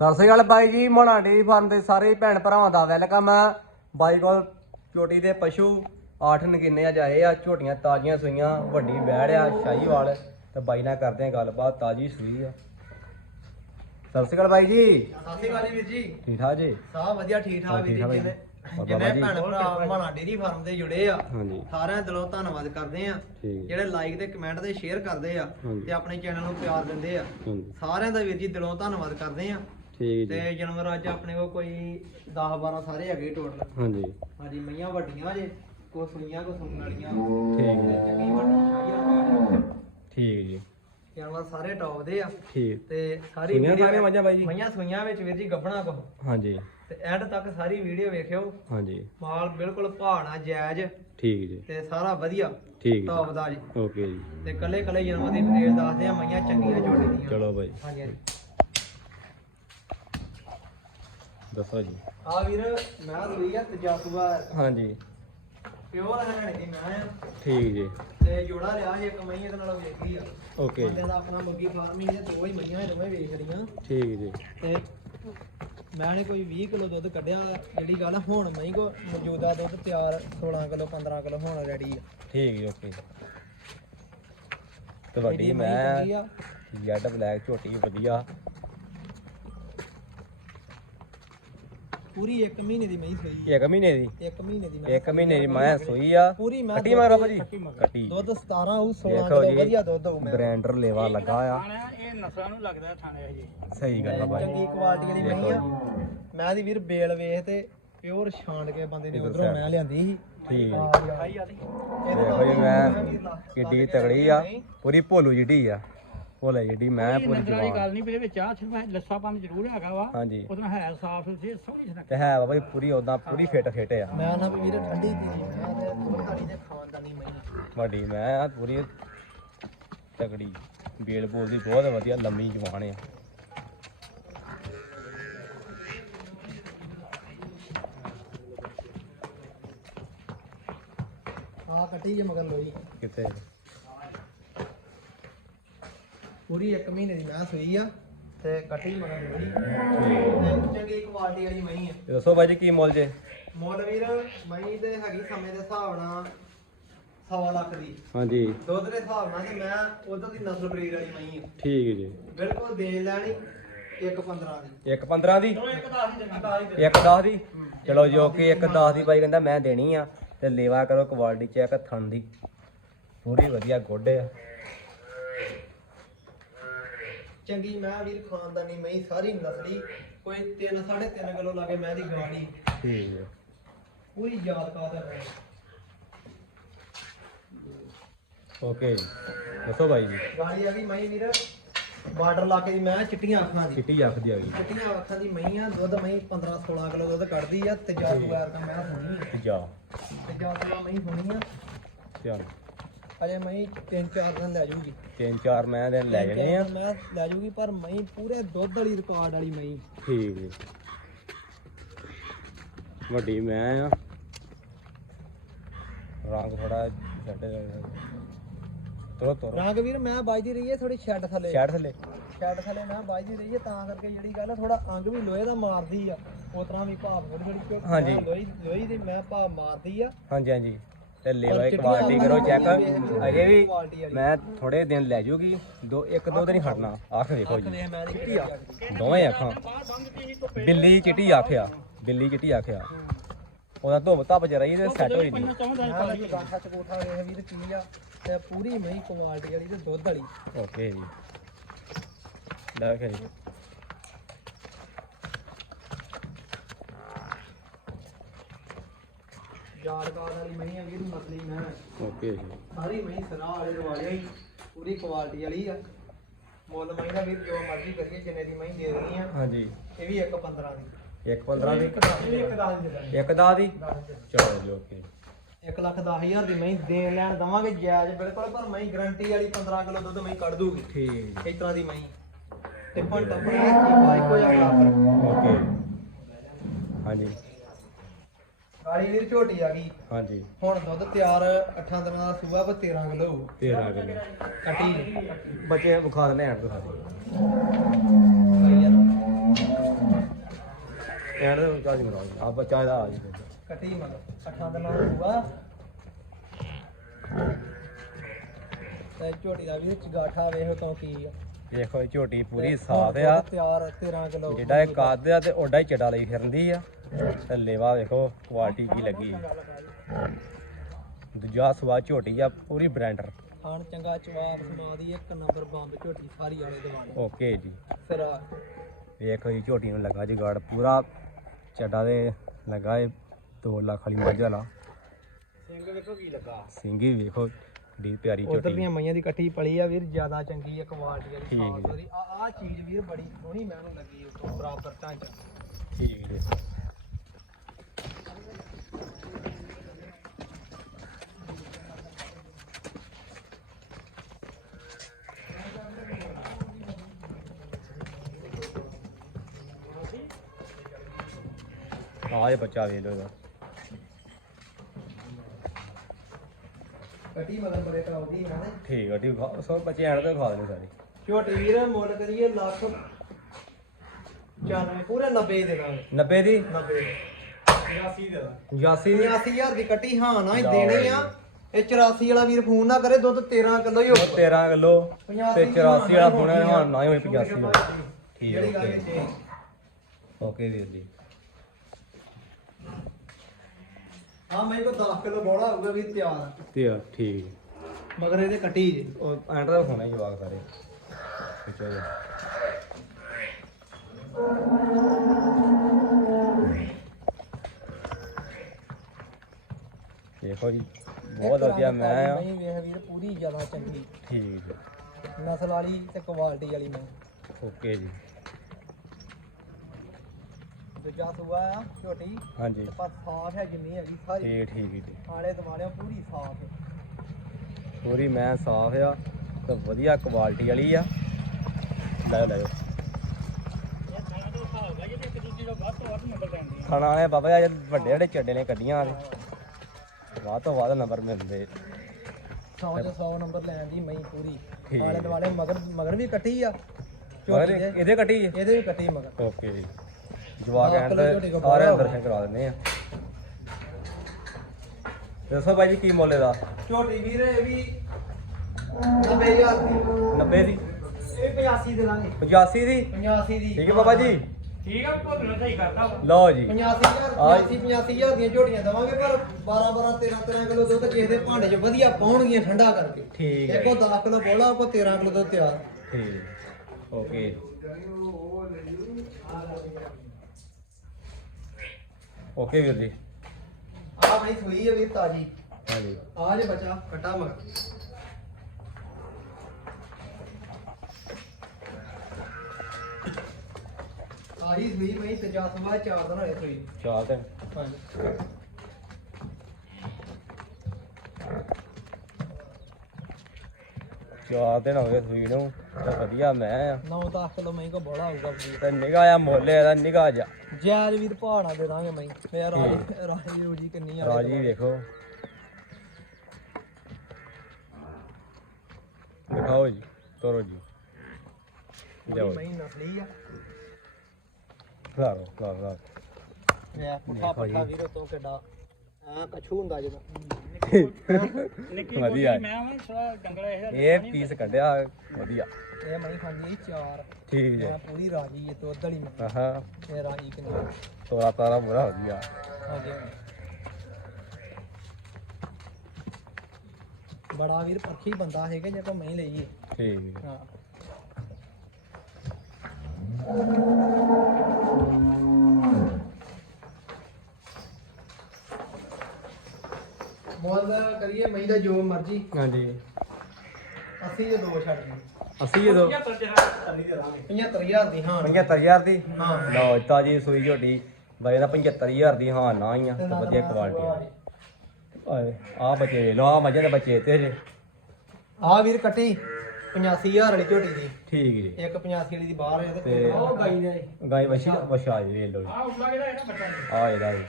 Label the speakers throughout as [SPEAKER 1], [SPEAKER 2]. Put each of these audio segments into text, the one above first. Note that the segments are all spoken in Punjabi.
[SPEAKER 1] ਸਤਿ ਸ੍ਰੀ ਅਕਾਲ ਬਾਈ ਜੀ ਮੋਣਾ ਡੇਰੀ ਫਾਰਮ ਦੇ ਸਾਰੇ ਭੈਣ ਭਰਾਵਾਂ ਦਾ ਵੈਲਕਮ ਹੈ ਬਾਈ ਕੋਲ ਚੋਟੀ ਦੇ ਪਸ਼ੂ ਆਠ ਨਗਿਨੇ ਅੱਜ ਆਏ ਆ ਝੋਟੀਆਂ ਤਾਜ਼ੀਆਂ ਸੂਈਆਂ ਵੱਡੀ ਬੈੜ ਆ ਸ਼ਾਹੀਵਾਲ। ਤੇ ਬਾਈ ਨਾਲ ਕਰਦੇ ਆ ਗੱਲਬਾਤ ਤਾਜ਼ੀ ਸੂਈ ਆ। ਸਤਿ ਸ੍ਰੀ ਅਕਾਲ ਬਾਈ ਜੀ।
[SPEAKER 2] ਸਤਿ ਸ਼੍ਰੀ ਅਕਾਲ ਜੀ ਵੀਰ ਜੀ।
[SPEAKER 1] ਠੀਕ ਠਾਕ ਜੀ?
[SPEAKER 2] ਸਭ ਵਧੀਆ ਠੀਕ ਠਾਕ ਵੀਰ ਜੀ
[SPEAKER 1] ਠਾਕ
[SPEAKER 2] ਜਿਹਨੇ
[SPEAKER 1] ਬਾਬਾ
[SPEAKER 2] ਜਿਹਨੇ
[SPEAKER 1] ਜੀ।
[SPEAKER 2] ਭੈਣ ਭਰਾ ਮਾਣਾ ਡੇਰੀ ਫਾਰਮ ਦੇ ਜੁੜੇ ਆ। ਸਾਰਿਆਂ ਦਿਲੋਂ ਧੰਨਵਾਦ ਕਰਦੇ ਆ। ਜਿਹੜੇ ਲਾਈਕ ਤੇ ਕਮੈਂਟ ਤੇ ਸ਼ੇਅਰ ਕਰਦੇ ਆ। ਤੇ ਆਪਣੇ ਚੈਨਲ ਨੂੰ ਪਿਆਰ ਦਿੰਦੇ ਆ। ਸਾਰਿਆਂ ਦਾ ਵੀਰ ਜੀ ਦਿਲੋਂ ਧੰਨਵਾਦ ਕਰਦੇ ਆ।
[SPEAKER 1] ਠੀਕ
[SPEAKER 2] ਤੇ ਜਾਨਵਰ ਅੱਜ ਆਪਣੇ ਕੋਲ ਕੋਈ 10 12 ਸਾਰੇ ਹੈਗੇ ਟੋਟਲ
[SPEAKER 1] ਹਾਂਜੀ।
[SPEAKER 2] ਹਾਂਜੀ ਮਈਆਂ ਵੱਡੀਆਂ ਜੇ ਕੋ ਸੁਈਆਂ ਕੋ ਸੁਣਨ ਵਾਲੀਆਂ
[SPEAKER 1] ਠੀਕ। ਜੀ
[SPEAKER 2] ਚੰਗੀ ਵੱਡੀ ਸ਼ਾਹੀਵਾਲ
[SPEAKER 1] ਠੀਕ ਜੀ।
[SPEAKER 2] ਜਾਨਵਰ ਸਾਰੇ ਟੌਪ ਦੇ ਆ।
[SPEAKER 1] ਠੀਕ।
[SPEAKER 2] ਤੇ ਸਾਰੀ
[SPEAKER 1] ਸੂਈਆਂ ਸਾਰੀਆਂ ਮੱਝਾਂ ਬਾਈ ਜੀ?
[SPEAKER 2] ਮਈਆਂ ਸੁਈਆਂ ਵਿੱਚ ਵੀਰ ਜੀ ਗੱਭਣਾ ਕੋ
[SPEAKER 1] ਹਾਂਜੀ।
[SPEAKER 2] ਤੇ ਐਂਡ ਤੱਕ ਸਾਰੀ ਵੀਡੀਓ ਵੇਖਿਓ।
[SPEAKER 1] ਹਾਂਜੀ।
[SPEAKER 2] ਮਾਲ ਬਿਲਕੁਲ ਭਾਣਾ ਜਾਇਜ਼।
[SPEAKER 1] ਠੀਕ ਜੀ।
[SPEAKER 2] ਤੇ ਸਾਰਾ ਵਧੀਆ।
[SPEAKER 1] ਠੀਕ
[SPEAKER 2] ਟੌਪ ਦਾ ਜੀ।
[SPEAKER 1] ਜੀ ਓਕੇ ਜੀ।
[SPEAKER 2] ਤੇ ਕੱਲੇ ਕੱਲੇ ਜਨਮ ਦੀ ਡਿਟੇਲ ਦੱਸਦੇ ਆ ਮਈਆਂ ਚੰਗੀਆਂ ਝੋਟੀ ਦੀਆਂ
[SPEAKER 1] ਚਲੋ ਬਾਈ।
[SPEAKER 2] ਹਾਂਜੀ ਹਾਂਜੀ
[SPEAKER 1] ਦੱਸੋ ਜੀ।
[SPEAKER 2] ਆ ਵੀਰ ਮੈਂ ਲਈ ਆ ਤੀਜਾ ਸੂਆ
[SPEAKER 1] ਹਾਂਜੀ।
[SPEAKER 2] ਪਿਓਰ ਹੈ ਨਹੀਂ ਮੈਂ ਆ।
[SPEAKER 1] ਠੀਕ ਜੀ।
[SPEAKER 2] ਤੇ ਜੋੜਾ ਲਿਆ ਸੀ ਇੱਕ ਮਈ ਇਹਦੇ ਨਾਲ ਵੇਖੀ ਆ।
[SPEAKER 1] ਓਕੇ
[SPEAKER 2] ਬੰਦੇ ਦਾ ਆਪਣਾ ਮੁਰਗੀ ਫਾਰਮ ਹੀ ਹੈ ਦੋ ਹੀ ਮਈਆਂ ਇਹ ਦੋਵੇਂ ਵੇਚ ਰਹੀਆਂ।
[SPEAKER 1] ਠੀਕ ਜੀ।
[SPEAKER 2] ਤੇ ਮੈਂ ਨੇ ਕੋਈ 20 ਕਿਲੋ ਦੁੱਧ ਕੱਢਿਆ ਜਿਹੜੀ ਗੱਲ ਹੁਣ ਮਈ ਕੋ ਮੌਜੂਦਾ ਦੁੱਧ ਤਿਆਰ 16 ਕਿਲੋ 15 ਕਿਲੋ ਹੁਣ ਰੈਡੀ ਆ।
[SPEAKER 1] ਠੀਕ ਜੀ ਓਕੇ। ਤੇ ਵੱਡੀ
[SPEAKER 2] ਮਹੀਂ
[SPEAKER 1] ਮੈਂ
[SPEAKER 2] ਚੰਗੀ ਆ।
[SPEAKER 1] ਜੈਡ ਬਲੈਕ ਝੋਟੀ ਵਧੀਆ।
[SPEAKER 2] ਪੂਰੀ 1 ਮਹੀਨੇ ਦੀ ਮਈ ਸੋਈ
[SPEAKER 1] ਇੱਕ ਮਹੀਨੇ ਦੀ?
[SPEAKER 2] 1 ਮਹੀਨੇ ਦੀ ਮੈਂ
[SPEAKER 1] ਇੱਕ ਮਹੀਨੇ ਦੀ ਮੈਂ ਸੂਈ ਆ।
[SPEAKER 2] ਪੂਰੀ ਮੈਂ
[SPEAKER 1] ਕੱਟੀ ਮਾਰੋ ਭਾਜੀ। ਕੱਟੀ
[SPEAKER 2] ਦੁੱਧ 17 ਹੋਊ 16
[SPEAKER 1] ਦੇਖੋ
[SPEAKER 2] ਕਿਲੋ
[SPEAKER 1] ਜੀ
[SPEAKER 2] ਵਧੀਆ ਦੁੱਧ ਹੋਊ ਮੈਂ।
[SPEAKER 1] ਬ੍ਰੈਂਡਰ ਲੇਵਾ ਲੱਗਾ ਆ।
[SPEAKER 3] ਇਹ ਨਸਲਾਂ ਨੂੰ ਲੱਗਦਾ ਥਾਣੇ ਜੀ।
[SPEAKER 1] ਸਹੀ ਗੱਲ ਆ ਬਾਈ
[SPEAKER 2] ਚੰਗੀ ਕੁਆਲਿਟੀ ਵਾਲੀ ਮਹੀਂ ਆ। ਮੈਂ ਦੀ ਵੀਰ ਬੇਲ ਵੇਖ ਤੇ ਪਿਓਰ ਛਾਂਡ ਕੇ ਬੰਦੇ ਨੇ ਉਧਰੋਂ ਮੈਂ ਲਿਆਂਦੀ ਸੀ।
[SPEAKER 1] ਠੀਕ।
[SPEAKER 2] ਆ
[SPEAKER 3] ਖਾਈ ਆਦੀ
[SPEAKER 1] ਦੇਖੋ ਜੀ ਮੈਂ ਕਿੱਡੀ ਤਗੜੀ ਆ। ਪੂਰੀ ਭੋਲੂ ਜਿੱਡੀ ਆ। ਭੋਲੇ ਜਿੱਡੀ ਮੈਂ ਪੂਰੀ
[SPEAKER 3] ਨੰਦਰਾਂ ਦੀ
[SPEAKER 1] ਜਵਾਨ
[SPEAKER 3] ਗੱਲ ਨਹੀਂ ਵੀ ਇਹਦੇ ਵਿੱਚ ਆ ਸਿਰਫ ਲੱਸਾਪਨ ਜ਼ਰੂਰ ਹੈਗਾ ਵਾ।
[SPEAKER 1] ਹਾਂਜੀ।
[SPEAKER 3] ਉਹਦਾ ਹੈ ਸਾਫ਼ ਸੁਥਰੀ ਸੋਹਣੀ ਸੁਨੱਖੀ
[SPEAKER 1] ਤੇ ਹੈ ਬਾਬਾ ਜੀ ਪੂਰੀ ਉਦਾਂ ਪੂਰੀ ਫਿੱਟ ਫਿੱਟ ਆ।
[SPEAKER 2] ਮੈਂ ਨਾ ਵੀ ਵੀਰ ਠੰਡੀ ਦੀ ਮੈਂ ਤੇ ਥੋੜੀ ਦੇ ਖਾਨਦਾਨੀ ਮਹੀਂ
[SPEAKER 1] ਵੱਡੀ ਮੈਂ ਆ ਪੂਰੀ ਤਗੜੀ ਬੇਲ ਬੋਲ ਦੀ ਬਹੁਤ ਵਧੀਆ ਲੰਮੀ ਜਵਾਨ ਆ।
[SPEAKER 2] ਆ ਕੱਟੀ ਜੇ ਮਗਰ ਲੋਈ।
[SPEAKER 1] ਕਿੱਥੇ?
[SPEAKER 2] ਪੂਰੀ 1 ਮਹੀਨੇ ਦੀ ਮੈਂ ਸੂਈ ਆ ਤੇ ਕੱਟੀ ਮਗਰ ਲੋਈ ਤੇ ਚੰਗੀ ਕੁਆਲਿਟੀ ਵਾਲੀ ਮਹੀਂ ਆ।
[SPEAKER 1] ਇਹ ਦੱਸੋ ਬਾਈ ਜੀ ਕੀ ਮੁੱਲ ਜੇ?
[SPEAKER 2] ਮੁੱਲ ਵੀਰ ਮਹੀਂ ਤੇ ਹੈਗੀ ਸਮੇਂ ਦੇ ਹਿਸਾਬ ਨਾਲ ਸਵਾ ਲੱਖ ਦੀ।
[SPEAKER 1] ਹਾਂਜੀ।
[SPEAKER 2] ਦੁੱਧ ਦੇ ਹਿਸਾਬ ਨਾਲ ਤੇ ਮੈਂ ਉਧਰ ਦੀ ਨਸਲ ਬਰੀਡ ਵਾਲੀ ਮਹੀਂ ਆ।
[SPEAKER 1] ਠੀਕ ਜੀ।
[SPEAKER 2] ਬਿਲਕੁਲ ਦੇ ਲੈਣੀ 1.15 ਦੀ।
[SPEAKER 1] ਇੱਕ 15 ਦੀ?
[SPEAKER 2] ਇੱਕ 10 ਦੀ ਦੇਣਾ 10 ਦੀ
[SPEAKER 1] ਇੱਕ 10 ਦੀ? ਚਲੋ ਜੋ ਕਿ ਇੱਕ 10 ਦੀ ਬਾਈ ਕਹਿੰਦਾ ਮੈਂ ਦੇਣੀ ਆ। ਤੇ ਲੇਵਾ ਕਰੋ ਕੁਆਲਿਟੀ ਚੈੱਕ ਥਣ ਦੀ। ਪੂਰੀ ਵਧੀਆ ਗੁੱਡ ਆ।
[SPEAKER 2] ਚੰਗੀ ਮੈਂ ਵੀਰ ਖਾਨਦਾਨੀ ਮਹੀਂ ਸਾਰੀ ਨਸਲੀ ਕੋਈ 3 3.5 ਕਿਲੋ ਲਾਗੇ ਮੈਂ ਦੀ ਗਾੜੀ।
[SPEAKER 1] ਠੀਕ ਹੈ
[SPEAKER 2] ਪੂਰੀ ਯਾਦ ਕਾਦਾ ਹੈ
[SPEAKER 1] ਓਕੇ ਦੱਸੋ ਬਾਈ ਜੀ।
[SPEAKER 2] ਗਾੜੀ ਆ ਗਈ ਮਹੀਂ ਵੀਰ। ਬਾਰਡਰ ਲਾ ਕੇ ਦੀ ਮੈਂ ਚਿੱਟੀਆਂ ਅੱਖਾਂ ਦੀ।
[SPEAKER 1] ਚਿੱਟੀ ਅੱਖ ਦੀ ਆ ਗਈ।
[SPEAKER 2] ਚਿੱਟੀਆਂ ਅੱਖਾਂ ਦੀ ਮਹੀਂ ਆ ਦੁੱਧ ਮਹੀਂ 15 16 ਕਿਲੋ ਦੁੱਧ ਕੱਢਦੀ ਆ ਤੇ ਜਾ ਦੁਆਰ ਦਾ ਮੈਂ ਹੋਣੀ ਆ।
[SPEAKER 1] ਤੇ ਜਾ।
[SPEAKER 2] ਤੇ ਜਾ ਤੋਂ ਮਹੀਂ ਹੋਣੀ ਆ।
[SPEAKER 1] ਚਲ।
[SPEAKER 2] ਅਜੇ ਮਹੀਂ 3-4 ਦਿਨ ਲੈ ਜੂਗੀ
[SPEAKER 1] ਤਿੰਨ ਚਾਰ ਮੈਂ ਦਿਨ ਲੈ ਜਾਣੇ ਆ।
[SPEAKER 2] ਮੈਂ ਲੈ ਜੂਗੀ ਪਰ ਮਹੀਂ ਪੂਰੇ ਦੁੱਧ ਵਾਲੀ ਰਿਕਾਰਡ ਵਾਲੀ ਮਹੀਂ
[SPEAKER 1] ਠੀਕ ਜੀ ਵੱਡੀ ਮੈਂ ਆ। ਰੰਗ ਥੋੜਾ ਛੱਡ ਤੋਰੋ ਤੋਰੋ।
[SPEAKER 2] ਰੰਗ ਵੀਰ ਮੈਂ ਬਾਜਦੀ ਰਹੀ ਹੈ ਥੋੜੀ ਛੱਡ ਥੱਲੇ।
[SPEAKER 1] ਸ਼ੈਡ ਥੱਲੇ?
[SPEAKER 2] ਛੱਡ ਥੱਲੇ ਮੈਂ ਬਾਜਦੀ ਰਹੀ ਹੈ ਤਾਂ ਕਰਕੇ ਜਿਹੜੀ ਗੱਲ ਥੋੜਾ ਅੰਗ ਵੀ ਲੋਹੇ ਦਾ ਮਾਰਦੀ ਆ। ਉਸ ਤਰ੍ਹਾਂ ਵੀ ਭਾਵ ਥੋੜੀ ਥੋੜੀ ਕਿਉਂ
[SPEAKER 1] ਹਾਂਜੀ।
[SPEAKER 2] ਲੋਹੀ ਲੋਹੀ ਦੀ ਮੈਂ ਭਾਵ ਮਾਰਦੀ ਆ।
[SPEAKER 1] ਹਾਂਜੀ ਹਾਂਜੀ। ਤੇ ਲੇਵਾ ਕੁਆਲਿਟੀ ਕਰੋ ਚੈੱਕ ਅਜੇ ਵੀ। ਮੈਂ ਥੋੜੇ ਦਿਨ ਲੈ ਜੂਗੀ। ਦੋ ਇੱਕ ਦੋ ਦਿਨ ਹੀ ਹਟਣਾ। ਅੱਖ ਦੇਖੋ ਜੀ। ਦੋਵੇਂ ਅੱਖਾਂ। ਬਿੱਲੀ ਚਿੱਟੀ ਆਖਿਆ। ਬਿੱਲੀ ਚਿੱਟੀ ਆਖਿਆ। ਉਹਦਾ ਧੁੱਪ ਧੱਪ ਚ ਰਹੀ ਤੇ ਸੈੱਟ ਹੋਈ ਦੀ
[SPEAKER 2] ਚ ਕੋਠਾ ਵੇਖ ਆ ਤੇ ਪੂਰੀ ਮਹੀਂ ਕੁਆਲਿਟੀ ਵਾਲੀ ਤੇ ਦੁੱਧ ਵਾਲੀ।
[SPEAKER 1] ਓਕੇ ਜੀ। ਲੈ ਕੇ ਜੀ
[SPEAKER 2] ਯਾਦਗਾਰ ਵਾਲੀ ਮਹੀਂ ਆ ਵੀਰ ਮਤਲੀ ਮੈਂ।
[SPEAKER 1] ਓਕੇ।
[SPEAKER 2] ਸਾਰੀ ਮਹੀਂ ਸਰਾ ਵਾਲੇ ਰਵਾਲੇ ਹੀ ਪੂਰੀ ਕੁਆਲਿਟੀ ਵਾਲੀ ਆ। ਮੁੱਲ ਮਹੀਂ ਦਾ ਵੀਰ ਜੋ ਮਰਜ਼ੀ ਕਰੀਏ ਜਿੰਨੇ ਦੀ ਮਹੀਂ ਦੇ ਦੇਣੀ ਆ
[SPEAKER 1] ਹਾਂਜੀ।
[SPEAKER 2] ਇਹ ਵੀ ਇੱਕ 15 ਦੀ।
[SPEAKER 1] ਇੱਕ 15 ਦੀ?
[SPEAKER 2] 10 ਦੀ। ਇੱਕ 10 ਦੀ। ਦੇ ਦੇਣੀ
[SPEAKER 1] ਇੱਕ ਦਾ ਦੀ। ਚਲੋ ਜੀ ਓਕੇ।
[SPEAKER 2] ਇੱਕ ਲੱਖ ਦਸ ਹਜ਼ਾਰ ਦੀ ਮਹੀਂ ਦੇਣ ਲੈਣ ਦਵਾਂਗੇ ਜਾਇਜ਼ ਬਿਲਕੁਲ ਪਰ ਮਹੀਂ ਗਰੰਟੀ ਵਾਲੀ 15 ਕਿਲੋ ਦੁੱਧ ਮਹੀਂ ਕੱਢ ਦੂਗੀ।
[SPEAKER 1] ਠੀਕ।
[SPEAKER 2] ਇਸ ਤਰ੍ਹਾਂ ਦੀ ਮਹੀਂ। ਟੱਪਣੀ ਹੈ ਕੀ ਬਾਈ ਕੋ ਜਾਂ ਬਰਾਬਰ।
[SPEAKER 1] ਓਕੇ। ਹਾਂਜੀ।
[SPEAKER 2] ਗਾੜੀ ਵੀਰ ਝੋਟੀ ਆ ਗਈ।
[SPEAKER 1] ਹਾਂਜੀ।
[SPEAKER 2] ਹੁਣ ਦੁੱਧ ਤਿਆਰ 8 ਦਿਨਾਂ ਦਾ ਸੂਆ ਪਰ 13 ਕਿਲੋ ਹੋਊ।
[SPEAKER 1] 13 ਕਿਲੋ।
[SPEAKER 2] ਕੱਟੀ।
[SPEAKER 1] ਬੱਚੇ ਵਿਖਾ ਦਿੰਦੇ ਆਂ ਤੁਸੀਂ
[SPEAKER 2] ਸਹੀ ਆ ਨਾ?
[SPEAKER 1] ਐਂਡ ਦੇ ਚਾਹ ਦੀ ਮਰਾਓ ਆ ਬੱਚਾ ਇਹਦਾ ਆ ਜੀ।
[SPEAKER 2] ਕੱਟੀ ਮਗਰ ਅੱਠਾਂ ਦਾ ਨਾਮ ਹੋਊਗਾ ਤੇ ਝੋਟੀ ਦਾ ਵੀ ਚਗਾਠਾ ਵੇਖੋ ਤੋਂ ਕੀ ਆ।
[SPEAKER 1] ਦੇਖੋ ਇਹ ਝੋਟੀ ਪੂਰੀ ਸਾਫ਼ ਆ।
[SPEAKER 2] ਤਿਆਰ 13 ਕਿਲੋ।
[SPEAKER 1] ਜਿਹੜਾ ਇਹ ਕੱਦ ਆ ਤੇ ਓਡਾ ਹੀ ਚੜਾ ਲਈ ਫਿਰਦੀ ਆ। ਤੇ ਲੇਵਾ ਵੇਖੋ ਕੁਆਲਿਟੀ ਕੀ ਲੱਗੀ। ਦੂਜਾ ਸਵਾ ਝੋਟੀ ਆ ਪੂਰੀ ਬ੍ਰਾਂਡਰ
[SPEAKER 2] ਖਾਣ ਚੰਗਾ ਚਵਾਬ ਸਮਾ ਦੀ ਇੱਕ ਨੰਬਰ ਬੰਬ ਝੋਟੀ ਸਾਰੀ ਵਾਲੇ ਦਿਵਾਲੇ
[SPEAKER 1] ਓਕੇ ਜੀ।
[SPEAKER 2] ਫਿਰ
[SPEAKER 1] ਵੇਖੋ ਜੀ ਝੋਟੀ ਨੂੰ ਲੱਗਾ ਜਗਾੜ ਪੂਰਾ। ਚੱਡਾ ਦੇ ਲੱਗਾ 2 ਲੱਖ ਵਾਲੀ ਮੱਝ ਵਾਲਾ।
[SPEAKER 2] ਸਿੰਘ ਵੇਖੋ ਕੀ ਲੱਗਾ।
[SPEAKER 1] ਸਿੰਘ ਵੀ ਵੇਖੋ ਡੀ ਪਿਆਰੀ
[SPEAKER 2] ਉਧਰ
[SPEAKER 1] ਝੋਟੀ।
[SPEAKER 2] ਦੀਆਂ ਮਈਆਂ ਦੀ ਕੱਟੀ ਪਲੀ ਆ ਵੀਰ ਜ਼ਿਆਦਾ ਚੰਗੀ ਆ ਕੁਆਲਿਟੀ ਵਾਲੀ। ਆ ਆ ਚੀਜ਼ ਵੀਰ ਬੜੀ ਸੋਹਣੀ ਮੈਨੂੰ ਲੱਗੀ ਉਸ ਤੋਂ ਬਰਾਬਰ ਢਾਂਚਾ
[SPEAKER 1] ਠੀਕ ਜੀ। ਇਹ ਬੱਚਾ ਵੇਖ ਲਓ ਇਹਦਾ।
[SPEAKER 2] ਕੱਟੀ ਮਗਰ ਬੜੇ ਟਾਉਦੀ ਹੈ ਨਾ।
[SPEAKER 1] ਠੀਕ ਆ ਠੀਕ ਆ ਸੋ ਬੱਚੇ ਐਣ ਤੇ ਖਾ ਦੇਣੇ ਸਾਰੇ।
[SPEAKER 2] ਝੋਟੀ ਵੀਰ ਮੁੱਲ ਕਰੀਏ ਲੱਖ 94 ਪੂਰੇ 90 ਦੇ ਦਾਂਗੇ
[SPEAKER 1] 90 ਦੀ?
[SPEAKER 2] 90 85 ਦੇ ਦਾਂਗੇ
[SPEAKER 1] 85 ਦੀ?
[SPEAKER 2] 89000 ਦੀ ਕੱਟੀ ਹਾਂ ਨਾ ਹੀ ਦੇਣੀ ਆ। ਇਹ 84 ਵਾਲਾ ਵੀਰ ਫੋਨ ਨਾ ਕਰੇ ਦੁੱਧ 13 ਕਿਲੋ ਹੀ ਹੋਊਗਾ।
[SPEAKER 1] 13 ਕਿਲੋ ਤੇ 84 ਵਾਲਾ
[SPEAKER 2] ਹੋਣੀ ਆ।
[SPEAKER 1] ਹਾਂ ਨਾ ਹੀ ਹੋਈ 85 ਵਾਲਾ। ਠੀਕ ਹੈ ਓਕੇ ਵੀਰ ਜੀ।
[SPEAKER 2] ਹਾਂ ਮੈਂ ਕੋ 10 ਕਿਲੋ ਬੋਲਾ ਹੋਊਗਾ ਵੀ ਤਿਆਰ ਆ।
[SPEAKER 1] ਤੇ ਆ, ਠੀਕ
[SPEAKER 2] ਮਗਰ ਇਹਦੇ ਕੱਟੀ ਜੀ।
[SPEAKER 1] ਉਹ ਐਂਡ ਦਾ ਹੋਣਾ ਹੀ ਜਵਾਕ ਸਾਰੇ। ਅੱਛਾ ਜੀ। ਦੇਖੋ ਜੀ ਬਹੁਤ ਵਧੀਆ ਮੈਂ ਆ।
[SPEAKER 2] ਨਹੀਂ ਵੇਖ ਵੀਰ ਪੂਰੀ ਜ਼ਿਆਦਾ ਚੰਗੀ।
[SPEAKER 1] ਠੀਕ ਹੈ
[SPEAKER 2] ਨਸਲ ਵਾਲੀ ਤੇ ਕੁਆਲਿਟੀ ਵਾਲੀ ਮੈਂ।
[SPEAKER 1] ਓਕੇ ਜੀ।
[SPEAKER 2] ਦੂਜਾ ਸੂਆ ਆ ਝੋਟੀ।
[SPEAKER 1] ਹਾਂਜੀ।
[SPEAKER 2] ਪਰ ਸਾਫ਼ ਹੈ ਜਿੰਨੀ ਹੈਗੀ ਸਾਰੀ।
[SPEAKER 1] ਠੀਕ ਠੀਕ ਜੀ
[SPEAKER 2] ਆਲੇ ਦੁਆਲੇ ਪੂਰੀ ਸਾਫ਼ ਹੈ।
[SPEAKER 1] ਪੂਰੀ ਮੈਂ ਸਾਫ਼ ਆ ਤੇ ਵਧੀਆ ਕੁਆਲਿਟੀ ਵਾਲੀ ਆ। ਲੈ ਲੈ
[SPEAKER 3] ਖਾਣਾ
[SPEAKER 1] ਵਾਲੇ ਬਾਬਾ ਜੀ ਵੱਡੇ ਵੱਡੇ ਚੱਡੇ ਨੇ ਕੱਢੀਆਂ ਨੇ ਵਾਹ ਤੋਂ ਵੱਧ ਨੰਬਰ ਮਿਲਦੇ।
[SPEAKER 2] 100 ਦੇ 100 ਨੰਬਰ ਲੈਣ ਦੀ ਮਈ ਪੂਰੀ। ਆਲੇ ਦੁਆਲੇ ਮਗਰ ਮਗਰ ਵੀ ਕੱਟੀ ਆ।
[SPEAKER 1] ਮਗਰ
[SPEAKER 2] ਝੋਟੀ ਦੇ।
[SPEAKER 1] ਇਹਦੇ ਕੱਟੀ
[SPEAKER 2] ਇਹਦੇ ਵੀ ਕੱਟੀ ਮਗਰ।
[SPEAKER 1] ਓਕੇ ਜੀ। ਜਵਾਕ ਐਂਡ ਸਾਰੇ ਦਰਸ਼ਨ ਕਰਾ ਦਿੰਦੇ ਆ। ਦੱਸੋ ਬਾਈ ਜੀ ਕੀ ਮੁੱਲ ਇਹਦਾ?
[SPEAKER 2] ਝੋਟੀ ਵੀਰ ਇਹ ਵੀ 90000 ਦੀ।
[SPEAKER 1] 90 ਦੀ?
[SPEAKER 2] ਇਹ 85 ਦੇ ਲਾਂਗੇ।
[SPEAKER 1] 85 ਦੀ?
[SPEAKER 2] 85 ਦੀ।
[SPEAKER 1] ਠੀਕ ਹੈ ਬਾਬਾ ਜੀ।
[SPEAKER 3] ਠੀਕ ਆ ਭੋਗ ਨੂੰ ਸਹੀ ਕਰਦਾ ਵਾ
[SPEAKER 1] ਲਓ ਜੀ।
[SPEAKER 2] 85000 85 85000 ਦੀਆਂ ਝੋਟੀਆਂ ਦਵਾਂਗੇ ਪਰ 12 12 13 13 ਕਿਲੋ ਦੁੱਧ ਕਿਸੇ ਦੇ ਭਾਂਡੇ 'ਚ ਵਧੀਆ ਪਾਉਣਗੀਆਂ ਠੰਡਾ ਕਰਕੇ।
[SPEAKER 1] ਠੀਕ ਹੈ
[SPEAKER 2] ਇੱਕੋ 10 ਕਿਲੋ ਬੋਲਾ ਕੋ 13 ਕਿਲੋ ਦੁੱਧ ਤਿਆਰ।
[SPEAKER 1] ਠੀਕ। ਓਕੇ। ਓਕੇ ਵੀਰ ਜੀ।
[SPEAKER 2] ਆ ਬਈ ਸੂਈ ਹੈ ਵੀਰ ਤਾਜੀ।
[SPEAKER 1] ਹਾਂਜੀ।
[SPEAKER 2] ਆ ਜੇ ਬੱਚਾ ਕਟਾ ਮਗਰ। ਆਹੀ ਸੂਈ ਬਈ ਤੇ ਜਾ ਸਵਾ ਚਾਰ ਦਿਨ ਹੋਏ ਸੂਈ।
[SPEAKER 1] ਚਾਹ ਤੇ
[SPEAKER 2] ਹਾਂਜੀ।
[SPEAKER 1] ਚਾਹ ਦਿਨ ਹੋ ਗਏ ਸੂਈ ਨੂੰ। ਤੇ ਵਧੀਆ ਮੈਂ ਆ।
[SPEAKER 2] 9-10 ਕਿਲੋ ਮਹੀਂ ਕੋ ਬੋਲਾ ਹੋਊਗਾ ਵੀਰ
[SPEAKER 1] ਤੇ ਨਿਗਾਹ ਆ ਮੁੱਲ ਇਹਦਾ ਨਿਗਾਹ ਜਾ
[SPEAKER 2] ਜੈਜ ਵੀਰ ਪਹਾੜਾਂ ਦੇ ਦਾਂਗੇ ਮਹੀਂ। ਮੇਰਾ ਰਾਜੀ ਰਾਜੀ ਰੂਜੀ ਕਿੰਨੀ ਆ।
[SPEAKER 1] ਰਾਜੀ ਵੇਖੋ। ਦਿਖਾਓ ਜੀ ਤੋਰੋ ਜੀ। ਲਿਆਓ ਜੀ।
[SPEAKER 2] ਮਹੀਂ ਨਸਲੀ ਆ।
[SPEAKER 1] ਲਾਓ ਲਾਓ ਲਾਓ
[SPEAKER 2] ਮੈਂ ਪੁੱਠਾ
[SPEAKER 1] ਜੀ।
[SPEAKER 2] ਪੱਠਾ ਵੀਰ ਤੋਂ ਕਿੱਡਾ ਆ ਕਛੂ ਹੁੰਦਾ ਜਦੋਂ।
[SPEAKER 3] ਨਿੱਕੀ
[SPEAKER 1] ਵਧੀਆ।
[SPEAKER 3] ਵਧੀਆ। ਮੈਂ ਵਾ ਥੋੜਾ ਡੰਗਰਾ ਇਹ
[SPEAKER 1] ਇਹ ਪੀਸ ਕੱਢਿਆ ਵਧੀਆ।
[SPEAKER 2] ਇਹ ਮਹੀਂ ਖਾਂਦੀ ਚਾਰ।
[SPEAKER 1] ਠੀਕ ਜੀ
[SPEAKER 2] ਮੈਂ ਪੂਰੀ ਰਾਜੀ ਹੈ ਦੁੱਧ ਵਾਲੀ ਮੈਂ।
[SPEAKER 1] ਆਹਾ।
[SPEAKER 2] ਇਹ ਰਾਜੀ ਕਿੰਨੀ
[SPEAKER 1] ਤੋਰਾ ਤਾਰਾ ਬੜਾ ਵਧੀਆ।
[SPEAKER 2] ਗਿਆ। ਬੜਾ ਵੀਰ ਪੱਖੀ ਬੰਦਾ ਹੈਗਾ ਜੇ ਕੋ ਮਹੀਂ ਲਈਏ।
[SPEAKER 1] ਠੀਕ। ਜੀ
[SPEAKER 2] ਹਾਂ। ਮੁੱਲ ਕਰੀਏ ਮਹੀਂ ਦਾ ਜੋ ਮਰਜ਼ੀ।
[SPEAKER 1] ਹਾਂਜੀ।
[SPEAKER 2] 80 ਦੇ ਦੋ ਛੱਡ ਦੇ
[SPEAKER 1] 80 ਇਹ ਦੋ।
[SPEAKER 2] 75000 ਦੀ ਹਾਂ।
[SPEAKER 1] 75000 ਦੀ?
[SPEAKER 2] ਹਾਂ।
[SPEAKER 1] ਲਓ ਤਾਜੀ ਸੂਈ ਝੋਟੀ ਬਾਈ ਦਾ 75000 ਦੀ ਹਾਂ ਨਾ ਹੀ ਆ ਤੇ ਵਧੀਆ ਕੁਆਲਿਟੀ ਆ। ਆਏ ਆ ਬੱਚੇ ਲਓ ਆ ਮੱਝਾਂ ਦੇ ਬੱਚੇ ਤੇ ਜੇ।
[SPEAKER 2] ਆ ਵੀਰ ਕੱਟੀ 85000 ਵਾਲੀ ਝੋਟੀ ਦੀ।
[SPEAKER 1] ਠੀਕ ਜੀ।
[SPEAKER 2] ਇੱਕ 85 ਵਾਲੀ ਦੀ ਬਾਹਰ ਹੈ ਤੇ
[SPEAKER 1] ਤੇ-
[SPEAKER 2] ਉਹ ਗਾਈ ਨੇ
[SPEAKER 1] ਗਾਈ ਵਛੀ ਵਛਾ ਜੀ ਵੇਖ ਲਓ ਜੀ।
[SPEAKER 3] ਆ ਉੱਲਾ ਕਿਹੜਾ ਇਹਦਾ ਬੱਚਾ?
[SPEAKER 1] ਆ ਇਹਦਾ ਜੀ।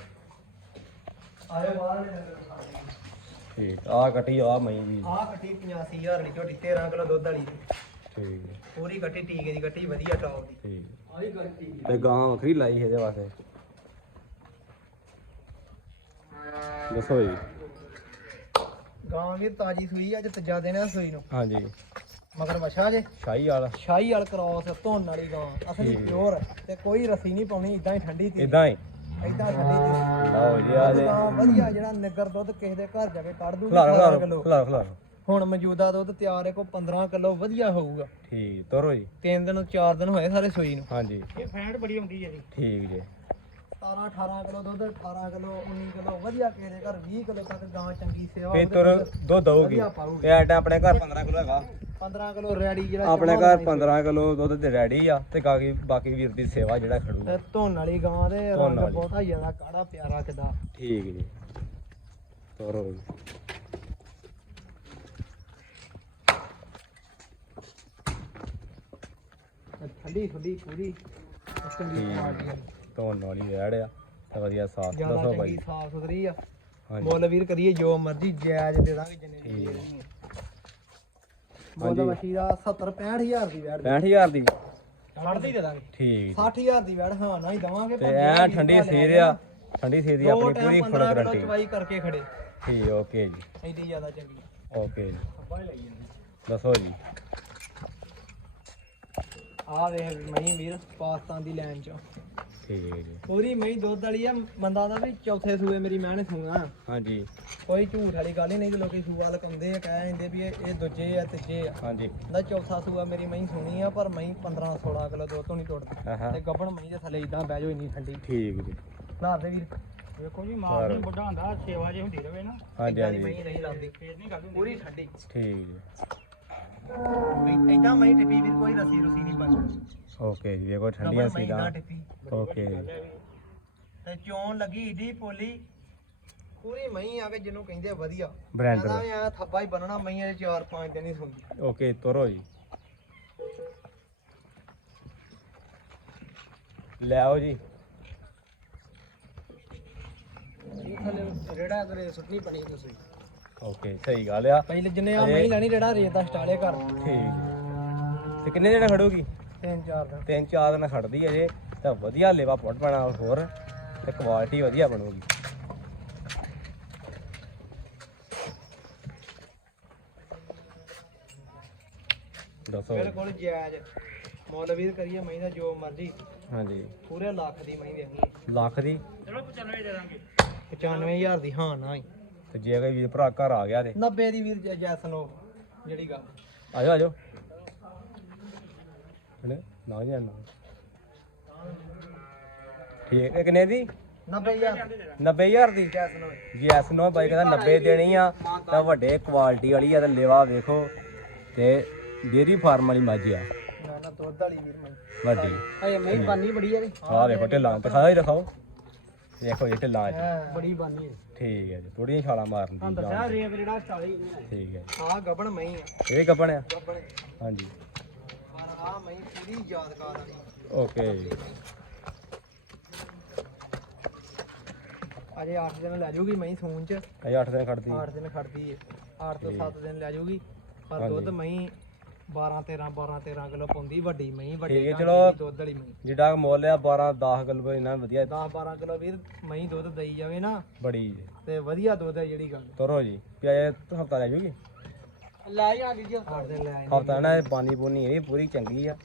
[SPEAKER 2] ਆਏ ਬਾਹਰ ਨੇ ਡੰਗਰ
[SPEAKER 1] ਠੀਕ ਆ ਕੱਟੀ ਆ ਮਈ ਵੀ।
[SPEAKER 2] ਆ ਕੱਟੀ 85000 ਵਾਲੀ ਝੋਟੀ 13 ਕਿਲੋ ਦੁੱਧ ਵਾਲੀ।
[SPEAKER 1] ਠੀਕ।
[SPEAKER 2] ਪੂਰੀ ਕੱਟੀ ਟੀਕੇ ਦੀ ਕੱਟੀ ਵਧੀਆ ਟੌਪ ਦੀ।
[SPEAKER 1] ਠੀਕ।
[SPEAKER 2] ਆਹੀ ਕੱਟੀ
[SPEAKER 1] ਤੇ ਗਾਂ ਵੱਖਰੀ ਲਾਈ ਇਹਦੇ ਵਾਸਤੇ। ਦੱਸੋ ਜੀ।
[SPEAKER 2] ਗਾਂ ਵੀ ਤਾਜੀ ਸੂਈ ਅੱਜ ਤੀਜਾ ਦਿਨ ਆ ਸੂਈ ਨੂੰ।
[SPEAKER 1] ਹਾਂਜੀ।
[SPEAKER 2] ਮਗਰ ਵਛਾ ਜੇ।
[SPEAKER 1] ਸ਼ਾਹੀ ਵਾਲਾ।
[SPEAKER 2] ਸ਼ਾਹੀ ਵਾਲ ਕ੍ਰੋਸ ਧੋਣ ਵਾਲੀ ਗਾਂ। ਅਸਲੀ ਪਿਓਰ ਤੇ ਕੋਈ ਰਸੀ ਨਹੀਂ ਪਾਉਣੀ ਇਦਾਂ ਹੀ ਠੰਡੀ ਤੀ
[SPEAKER 1] ਇਦਾਂ ਹੀ।
[SPEAKER 2] ਇਦਾਂ ਠੰਡੀ ਤੀ
[SPEAKER 1] ਲਓ ਜੀ ਆ ਜੇ
[SPEAKER 2] ਗਾਂ ਵਧੀਆ ਜਿਹੜਾ ਨਿੱਗਰ ਦੁੱਧ ਕਿਸੇ ਦੇ ਘਰ ਜਾ ਕੇ ਕੱਢ ਦੂਗੀ
[SPEAKER 1] ਖਲਾਰੋ
[SPEAKER 2] 18
[SPEAKER 1] ਖਲਾਰੋ
[SPEAKER 2] ਕਿਲੋ।
[SPEAKER 1] ਖਲਾਰੋ ਖਲਾਰੋ।
[SPEAKER 2] ਹੁਣ ਮੌਜੂਦਾ ਦੁੱਧ ਤਿਆਰ ਹੈ ਕੋ 15 ਕਿਲੋ ਵਧੀਆ ਹੋਊਗਾ।
[SPEAKER 1] ਠੀਕ ਤੋਰੋ ਜੀ।
[SPEAKER 2] ਤਿੰਨ ਦਿਨ ਚਾਰ ਦਿਨ ਹੋਏ ਸਾਰੇ ਸੂਈ ਨੂੰ।
[SPEAKER 1] ਹਾਂਜੀ।
[SPEAKER 3] ਇਹ ਫੈਂਟ ਬੜੀ ਆਉਂਦੀ ਹੈ ਜੀ।
[SPEAKER 1] ਠੀਕ ਜੀ।
[SPEAKER 2] 17 18 ਕਿਲੋ ਦੁੱਧ 18 ਕਿਲੋ 19 ਕਿਲੋ ਵਧੀਆ ਕਿਸੇ ਦੇ ਘਰ 20 ਕਿਲੋ ਤੱਕ ਗਾਂ ਚੰਗੀ ਸੇਵਾ
[SPEAKER 1] ਫੇ
[SPEAKER 2] ਉਹਦੇ
[SPEAKER 1] ਤੁਰ
[SPEAKER 2] ਦੁੱਧ
[SPEAKER 1] ਦੁੱਧ ਦਊਗੀ।
[SPEAKER 2] ਵਧੀਆ ਪਾਊਗੀ।
[SPEAKER 1] ਤੇ ਆਟਾ ਆਪਣੇ ਘਰ 15 ਕਿਲੋ ਹੈਗਾ।
[SPEAKER 2] 15 ਕਿਲੋ ਰੈਡੀ ਜਿਹੜਾ
[SPEAKER 1] ਆਪਣੇ ਘਰ 15 ਕਿਲੋ ਦੁੱਧ ਤੇ ਰੈਡੀ ਆ ਤੇ ਬਾਕੀ ਬਾਕੀ ਵੀਰ ਦੀ ਸੇਵਾ ਜਿਹੜਾ ਖੜੂ
[SPEAKER 2] ਧੋਣ ਵਾਲੀ ਗਾਂ ਦੇ ਰੰਗ। ਬਹੁਤਾ ਜ਼ਿਆਦਾ ਕਾੜਾ ਪਿਆਰਾ ਕਿਦਾ।
[SPEAKER 1] ਠੀਕ ਜੀ। ਤੋਰੋ
[SPEAKER 2] ਠੰਡੀ ਠੰਡੀ ਪੂਰੀ।
[SPEAKER 1] ਧੋਣ ਵਾਲੀ ਆ ਤੇ ਵਧੀਆ ਸਾਫ਼
[SPEAKER 2] ਜ਼ਿਆਦਾ
[SPEAKER 1] ਦੱਸੋ
[SPEAKER 2] ਚੰਗੀ
[SPEAKER 1] ਬਾਈ
[SPEAKER 2] ਸਾਫ਼ ਸੁਥਰੀ ਆ। ਮੁੱਲ ਵੀਰ ਕਰੀਏ ਜੋ ਮਰਜ਼ੀ ਜਾਇਜ਼ ਦੇ ਦਾਂਗੇ ਜਿੰਨੇ ਦੀ
[SPEAKER 1] ਠੀਕ
[SPEAKER 2] ਦੇ
[SPEAKER 1] ਹੈ।
[SPEAKER 2] ਦੇਣੀ ਆ। ਮੁੱਲ ਵਸੀ ਦਾ 70 65000 ਦੀ ਵੈੜ।
[SPEAKER 1] 65000 ਦੀ।
[SPEAKER 2] ਛੱਡਦੀ ਦੇ ਦਾਂਗੇ।
[SPEAKER 1] ਠੀਕ
[SPEAKER 2] 60000 ਦੀ ਵੈੜ ਹਾਂ ਨਾ ਹੀ ਦਵਾਂਗੇ
[SPEAKER 1] ਤੇ ਐ ਠੰਡੀ ਸੀਰ ਆ ਠੰਡੀ ਸੀਰ ਦੀ ਆਪਣੀ ਪੂਰੀ ਫੁੱਲ
[SPEAKER 2] ਕਿਲੋ
[SPEAKER 1] ਗਾਰੰਟੀ
[SPEAKER 2] ਚਵਾਈ ਕਰਕੇ ਖੜੇ।
[SPEAKER 1] ਠੀਕ ਓਕੇ ਜੀ।
[SPEAKER 2] ਐਡੀ ਜ਼ਿਆਦਾ ਚੰਗੀ।
[SPEAKER 1] ਓਕੇ ਜੀ।
[SPEAKER 2] ਆਪਾਂ ਹੀ ਲਈ ਜਾਂਦੇ।
[SPEAKER 1] ਦੱਸੋ ਜੀ।
[SPEAKER 2] ਆ ਵੇ ਮਹੀਂ ਵੀਰ ਪਾਕਿਸਤਾਨ ਦੀ ਲਾਈਨ ਚ।
[SPEAKER 1] ਠੀਕ ਹੈ ਜੀ।
[SPEAKER 2] ਪੂਰੀ ਮਹੀਂ ਦੁੱਧ ਵਾਲੀ ਆ ਬੰਦਾ ਦਾ ਵੀ ਚੌਥੇ ਸੂਏ ਮੇਰੀ ਮੈਂ ਨੇ ਸੂਣਾ।
[SPEAKER 1] ਹਾਂਜੀ।
[SPEAKER 2] ਕੋਈ ਝੂਠ ਵਾਲੀ ਗੱਲ ਹੀ ਨਹੀਂ ਕਿ ਲੋਕੀ ਸੂਆ ਲਕਾਉਂਦੇ ਆ ਕਹਿ ਜਾਂਦੇ ਵੀ ਇਹ ਇਹ ਦੂਜੇ ਆ ਤੀਜੇ ਆ।
[SPEAKER 1] ਹਾਂਜੀ।
[SPEAKER 2] ਦਾ ਚੌਥਾ ਸੂਆ ਮੇਰੀ ਮਹੀਂ ਸੁਣੀ ਆ ਪਰ ਮਹੀਂ 15 16 ਕਿਲੋ ਦੁੱਧ ਤੋਂ ਨਹੀਂ ਟੁੱਟਦੀ। ਤੇ ਗੱਬਣ ਮਹੀਂ ਦੇ ਥੱਲੇ ਇਦਾਂ ਬਹਿ ਜਾਓ ਇੰਨੀ ਠੰਡੀ।
[SPEAKER 1] ਠੀਕ ਜੀ।
[SPEAKER 2] ਨਾ ਦੇ ਵੀਰ।
[SPEAKER 3] ਵੇਖੋ ਜੀ ਮਾਲ ਨੂੰ ਵੱਡਾ ਹੁੰਦਾ ਸੇਵਾ ਜੇ ਹੁੰਦੀ ਰਵੇ ਨਾ।
[SPEAKER 1] ਹਾਂਜੀ ਹਾਂਜੀ।
[SPEAKER 2] ਮਹੀਂ ਨਹੀਂ ਲਾਉਂਦੀ।
[SPEAKER 3] ਫੇਰ ਨਹੀਂ ਗੱਲ ਹੁੰਦੀ।
[SPEAKER 2] ਪੂਰੀ ਠੰਡੀ।
[SPEAKER 1] ਠੀਕ ਜੀ।
[SPEAKER 2] ਇਦਾਂ ਮਹੀਂ ਟਿੱਪੀ ਵੀਰ ਕੋਈ ਰਸੀ ਰੁਸੀ ਨਹੀਂ ਪਾਈ
[SPEAKER 1] ਓਕੇ ਜੀ ਵੇਖੋ ਠੰਡੀਆਂ
[SPEAKER 2] ਮਹੀਂ
[SPEAKER 1] ਸੀਗਾ।
[SPEAKER 2] ਨਾ ਟਿੱਪੀ।
[SPEAKER 1] ਓਕੇ
[SPEAKER 2] ਤੇ ਚੋਣ ਲੱਗੀ ਈਡੀ ਪੋਲੀ ਪੂਰੀ ਮਹੀਂ ਆ ਕੇ ਜਿਹਨੂੰ ਕਹਿੰਦੇ ਆ ਵਧੀਆ।
[SPEAKER 1] ਬ੍ਰਾਂਡਰ
[SPEAKER 2] ਕਹਿੰਦਾ ਵੀ ਆ ਥੱਬਾ ਹੀ ਬੰਨਣਾ ਮਈਆਂ ਦੇ 4-5 ਦਿਨ ਹੀ ਸੁਣਦੀ
[SPEAKER 1] ਓਕੇ ਤੋਰੋ ਜੀ। ਲੈ ਆਓ ਜੀ।
[SPEAKER 2] ਇਹ ਥੱਲੇ ਰੇੜਾ ਕਰੇ ਸੁੱਟਣੀ ਪਣੀ ਤੁਸੀਂ।
[SPEAKER 1] ਓਕੇ ਸਹੀ ਗੱਲ ਆ।
[SPEAKER 2] ਪਹਿਲੇ ਜਿੰਨੇ ਆ ਮਹੀਂ ਲੈਣੀ ਰੇੜਾ ਰੇਤ ਦਾ ਸਟਾਲੇ ਕਰ
[SPEAKER 1] ਠੀਕ। ਜੀ ਤੇ ਕਿੰਨੇ ਦਿਨ ਖੜੂਗੀ?
[SPEAKER 2] ਤਿੰਨ ਚਾਰ ਦਿਨ
[SPEAKER 1] ਤਿੰਨ ਚਾਰ ਦਿਨ ਖੜਦੀ ਅਜੇ ਤਾਂ ਵਧੀਆ ਲੇਵਾ ਪੁੱਟ ਪੈਣਾ ਹੋਰ ਤੇ ਕੁਆਲਿਟੀ ਵਧੀਆ ਬਣੂਗੀ। ਦੱਸੋ।
[SPEAKER 2] ਬਿਲਕੁਲ ਜਾਇਜ਼ ਮੁੱਲ ਕਰੀਏ ਮਹੀਂ ਦਾ ਜੋ ਮਰਜ਼ੀ।
[SPEAKER 1] ਹਾਂਜੀ।
[SPEAKER 2] ਪੂਰੇ ਲੱਖ ਦੀ ਮਹੀਂ ਦੇਣੀ
[SPEAKER 1] ਲੱਖ ਦੀ?
[SPEAKER 3] ਚਲੋ 95 ਦੇ ਦਾਂਗੇ।
[SPEAKER 2] 95000 ਦੀ ਹਾਂ ਨਾ ਹੀ।
[SPEAKER 1] ਤੇ ਜੇ ਕੋਈ ਵੀਰ ਭਰਾ ਘਰ ਆ ਗਿਆ ਤੇ।
[SPEAKER 2] 90 ਦੀ ਵੀਰ ਜੈ- ਜੈਸਨ ਲੋ ਜਿਹੜੀ ਗੱਲ।
[SPEAKER 1] ਆਜੋ ਆਜੋ। ਹਣੇ ਨਾ ਜੀ ਨਾ ਠੀਕ ਹੈ ਕਿੰਨੇ ਦੀ?
[SPEAKER 2] 90000
[SPEAKER 1] 90000 ਦੀ?
[SPEAKER 2] ਜੈਸਨ ਲੋ
[SPEAKER 1] ਜੀ ਐਸ ਨੋ ਬਾਈ ਕਹਿੰਦਾ 90 ਦੇਣੀ ਆ ਤਾਂ ਵੱਡੇ ਕੁਆਲਿਟੀ ਵਾਲੀ ਆ ਤੇ ਲੇਵਾ ਵੇਖੋ। ਤੇ ਡੇਰੀ ਫਾਰਮ ਵਾਲੀ ਮੱਝ ਆ।
[SPEAKER 2] ਨਾ ਨਾ ਦੁੱਧ ਵਾਲੀ ਵੀਰ ਮਹੀਂ
[SPEAKER 1] ਵੱਡੀ।
[SPEAKER 2] ਅਏ ਮਹੀਂ ਬਾਨੀ ਬੜੀ ਆ ਵੀ।
[SPEAKER 1] ਆਹ ਦੇਖੋ ਢਿੱਲਾਂ ਦਿਖਾਓ ਹੀ ਦਿਖਾਓ। ਦੇਖੋ ਜੀ ਢਿੱਲਾਂ ਚ
[SPEAKER 2] ਬੜੀ ਬਾਨੀ ਹੈ।
[SPEAKER 1] ਠੀਕ ਹੈ ਜੀ ਥੋੜੀਆਂ ਛਾਲਾਂ ਮਾਰਨ ਦੀ
[SPEAKER 2] ਦੱਸਿਆ
[SPEAKER 1] ਜਾਨ।
[SPEAKER 2] ਰੇਟ ਜਿਹੜਾ ਸਟਾਲੀ
[SPEAKER 1] ਠੀਕ ਹੈ।
[SPEAKER 2] ਆ ਗੱਬਣ ਮਹੀਂ ਆ
[SPEAKER 1] ਇਹ ਵੀ ਗੱਪਣ ਆ?
[SPEAKER 2] ਗੱਬਣ
[SPEAKER 1] ਹਾਂਜੀ।
[SPEAKER 2] ਪਰ ਆ ਮਹੀਂ ਪੂਰੀ ਯਾਦਗਾਰ ਵਾਲੀ
[SPEAKER 1] ਓਕੇ
[SPEAKER 2] ਅਜੇ 8 ਦਿਨ ਲੈ ਜਾਊਗੀ ਮਹੀਂ ਸੂਨ ਚ।
[SPEAKER 1] ਇਹ 8 ਦਿਨ ਖੜਦੀ।
[SPEAKER 2] 8 ਦਿਨ ਖੜਦੀ ਹੈ। 8 ਤੋਂ
[SPEAKER 1] ਠੀਕ।
[SPEAKER 2] 7 ਦਿਨ ਲੈ ਜਾਊਗੀ ਪਰ। ਦੁੱਧ ਮਹੀਂ 12 13 12 13 ਕਿਲੋ ਪਾਉਂਦੀ ਵੱਡੀ ਮਹੀਂ ਵੱਡੀ
[SPEAKER 1] ਠੀਕ ਹੈ, ਚਲੋ।
[SPEAKER 2] ਦੀ ਦੁੱਧ ਵਾਲੀ ਮਹੀਂ।
[SPEAKER 1] ਜਿਹੜਾ ਮੁੱਲ ਆ 12 10 ਕਿਲੋ ਇਹਨਾਂ ਵਧੀਆ।
[SPEAKER 2] 10 12 ਕਿਲੋ ਵੀਰ ਮਹੀਂ ਦੁੱਧ ਦਈ ਜਾਵੇ ਨਾ
[SPEAKER 1] ਬੜੀ ਜੀ।
[SPEAKER 2] ਤੇ ਵਧੀਆ ਦੁੱਧ ਹੈ ਜਿਹੜੀ ਗੱਲ।
[SPEAKER 1] ਤੁਰੋ ਜੀ ਪਿਆਏ ਹਫਤਾ ਲੈ ਜੂਗੀ?
[SPEAKER 2] ਲੈ ਜਾ ਜੀ 8 ਦਿਨ ਲੈ ਆਏ
[SPEAKER 1] ਹਫਤਾ ਨਾ ਪਾਣੀ ਪੂਣੀ ਇਹ ਪੂਰੀ ਚੰਗੀ ਆ।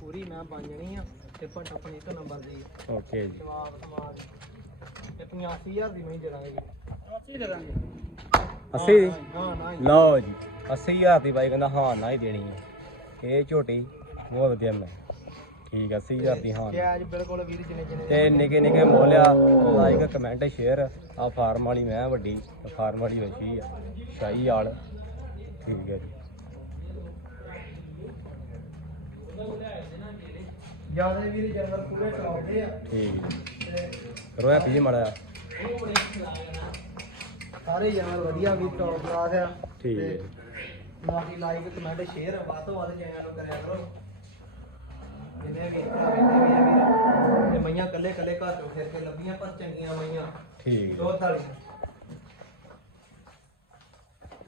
[SPEAKER 2] ਪੂਰੀ ਮੈਂ ਬਣ ਜਾਣੀ ਆ ਤੇ ਪਟ ਆਪਣੀ ਤੋਂ ਨੰਬਰ ਦੀ
[SPEAKER 1] ਓਕੇ ਜੀ।
[SPEAKER 2] ਜਵਾਬ ਸਮਾਨ ਤੇ 85000 ਦੀ ਮਹੀਂ ਦੇਣਾਗੇ ਜੀ।
[SPEAKER 3] 80 ਦੇ ਦਾਂਗੇ।
[SPEAKER 1] 80 ਦੀ
[SPEAKER 2] ਹਾਂ ਨਾ ਹੀ।
[SPEAKER 1] ਲਓ ਜੀ 80000 ਦੀ ਬਾਈ ਕਹਿੰਦਾ ਹਾਂ ਨਾ ਹੀ ਦੇਣੀ ਹੈ ਇਹ ਝੋਟੀ ਬਹੁਤ ਵਧੀਆ ਮੈਂ ਠੀਕ ਆ 80000 ਦੀ ਹਾਂ।
[SPEAKER 2] ਜਾਇਜ਼ ਬਿਲਕੁਲ ਵੀਰ ਜਿੰਨੇ ਜਿੰਨੇ
[SPEAKER 1] ਤੇ ਨਿੱਕੇ ਨਿੱਕੇ ਮੁੱਲ ਆ ਲਾਈਕ ਕਮੈਂਟ ਸ਼ੇਅਰ ਆ ਫਾਰਮ ਵਾਲੀ ਮੈਂ ਵੱਡੀ ਫਾਰਮ ਵਾਲੀ ਵੱਛੀ ਆ ਸ਼ਾਹੀ ਵਾਲ ਠੀਕ ਹੈ ਜੀ।
[SPEAKER 2] ਜ਼ਿਆਦਾ ਵੀਰ ਜਾਨਵਰ ਪੂਰੇ ਟੌਪਦੇ ਆ।
[SPEAKER 1] ਠੀਕ ਇਹ ਪੀਜੀ ਮੜਾ
[SPEAKER 2] ਸਾਰੇ ਜਾਨਵਰ ਵਧੀਆ ਵੀ ਟੌਪ ਕਲਾਸ ਆ।
[SPEAKER 1] ਠੀਕ। ਹੈ
[SPEAKER 2] ਤੇ। ਬਾਕੀ ਲਾਈਕ ਕਮੈਂਟ ਸ਼ੇਅਰ ਵੱਧ ਤੋਂ ਵੱਧ ਚੈਨਲ ਨੂੰ ਕਰਿਆ ਕਰੋ। ਜਿੰਨੇ ਵੀ ਭਰਾ ਕਹਿੰਦੇ ਵੀ ਆ। ਵੀਰ ਇਹ ਮਈਆਂ ਕੱਲੇ ਕੱਲੇ ਘਰ ਤੋਂ ਫਿਰ ਕੇ ਲੱਭੀਆਂ ਪਰ ਚੰਗੀਆਂ ਮਈਆਂ।
[SPEAKER 1] ਠੀਕ। ਜੀ
[SPEAKER 2] ਦੁੱਧ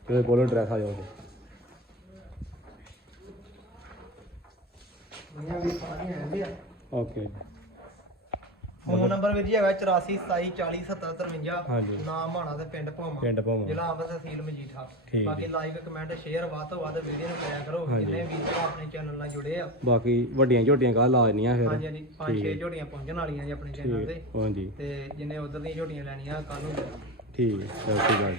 [SPEAKER 1] ਤੇ ਬੋਲੋ ਡਰੈਸ ਆ ਜਾਓ
[SPEAKER 2] ਮਈਆਂ ਵੀ ਸਾਰੀਆਂ ਹੈਗੇ ਆ
[SPEAKER 1] ਓਕੇ
[SPEAKER 2] ਫੋਨ ਨੰਬਰ ਵੀਰ ਜੀ ਹੈਗਾ 84 27 40 70 53
[SPEAKER 1] ਹਾਂਜੀ।
[SPEAKER 2] ਨਾਮ ਮਾਣਾ ਤੇ ਪਿੰਡ ਭੋਮਾ
[SPEAKER 1] ਪਿੰਡ ਭੋਮਾ
[SPEAKER 2] ਜ਼ਿਲ੍ਹਾ ਅੰਮ੍ਰਿਤਸਰ ਤਹਿਸੀਲ ਮਜੀਠਾ। ਬਾਕੀ ਲਾਈਕ ਕਮੈਂਟ ਸ਼ੇਅਰ ਵੱਧ ਤੋਂ ਵੱਧ ਵੀਡੀਓ ਨੂੰ ਕਰਿਆ ਕਰੋ। ਜਿੰਨੇ ਵੀ ਆਪਣੇ ਚੈਨਲ ਨਾਲ ਜੁੜੇ ਆ।
[SPEAKER 1] ਬਾਕੀ ਵੱਡੀਆਂ ਝੋਟੀਆਂ ਕਾ ਲਾ ਦੇਣੀਆਂ ਫਿਰ।
[SPEAKER 2] ਹਾਂਜੀ ਹਾਂਜੀ। ਪੰਜ ਛੇ ਝੋਟੀਆਂ ਪਹੁੰਚਣ ਵਾਲੀਆਂ ਜੀ ਆਪਣੇ ਚੈਨਲ ਤੇ।
[SPEAKER 1] ਹਾਂਜੀ।
[SPEAKER 2] ਤੇ ਜਿੰਨੇ ਉਧਰ ਦੀਆਂ ਝੋਟੀਆਂ ਲੈਣੀਆਂ ਕੱਲ ਨੂੰ
[SPEAKER 1] ਠੀਕ। ਸਤਿ ਸ਼੍ਰੀ ਅਕਾਲ